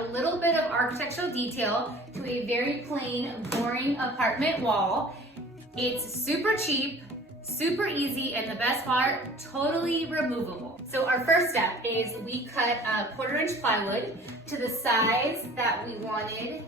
a little bit of architectural detail to a very plain, boring apartment wall. It's super cheap, super easy, and the best part, totally removable. So our first step is we cut a 1/4" plywood to the size that we wanted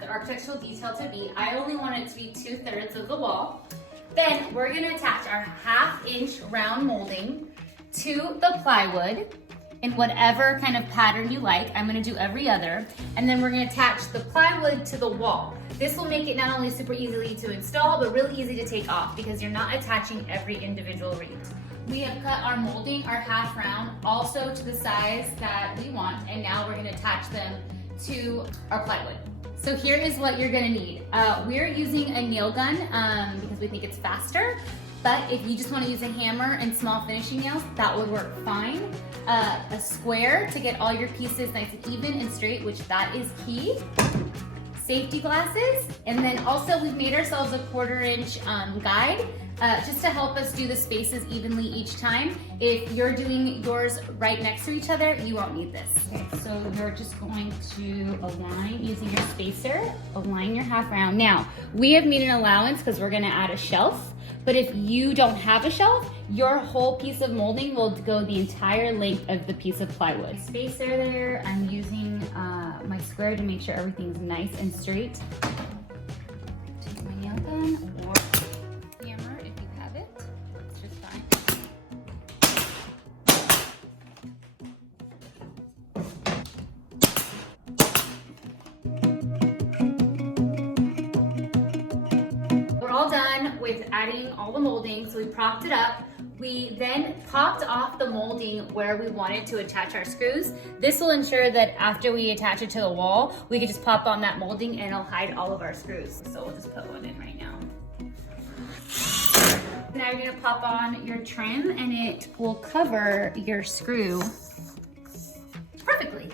the architectural detail to be. I only want it to be 2/3 of the wall. Then we're gonna attach our 1/2" round molding to the plywood in whatever kind of pattern you like. I'm gonna do every other. And then we're gonna attach the plywood to the wall. This will make it not only super easy to install, but really easy to take off because you're not attaching every individual reed. We have cut our molding, our 1/2 round, also to the size that we want, and now we're gonna attach them to our plywood. So here is what you're gonna need. We're using a nail gun because we think it's faster, but if you just wanna use a hammer and small finishing nails, that would work fine. A square to get all your pieces nice and even and straight, which that is key. Safety glasses, and then also we've made ourselves a 1/4" guide just to help us do the spaces evenly each time. If you're doing yours right next to each other, you won't need this. Okay, so you're just going to align using your spacer, align your 1/2 round. Now, we have made an allowance because we're gonna add a shelf, but if you don't have a shelf, your whole piece of molding will go the entire length of the piece of plywood. Spacer there, I'm using my square to make sure everything's nice and straight. Take my nail gun or hammer if you have it, it's just fine. We're all done with adding all the molding, so we propped it up. We then popped off the molding where we wanted to attach our screws. This will ensure that after we attach it to the wall, we can just pop on that molding and it'll hide all of our screws. So we'll just put one in right now. Now you're gonna pop on your trim and it will cover your screw perfectly.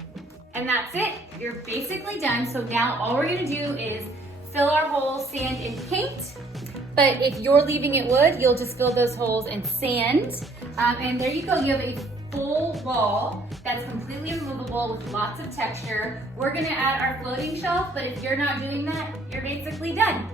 And that's it, you're basically done. So now all we're gonna do is fill our holes, sand, and paint. But if you're leaving it wood, you'll just fill those holes in sand. And there you go, you have a full wall that's completely removable with lots of texture. We're gonna add our floating shelf, but if you're not doing that, you're basically done.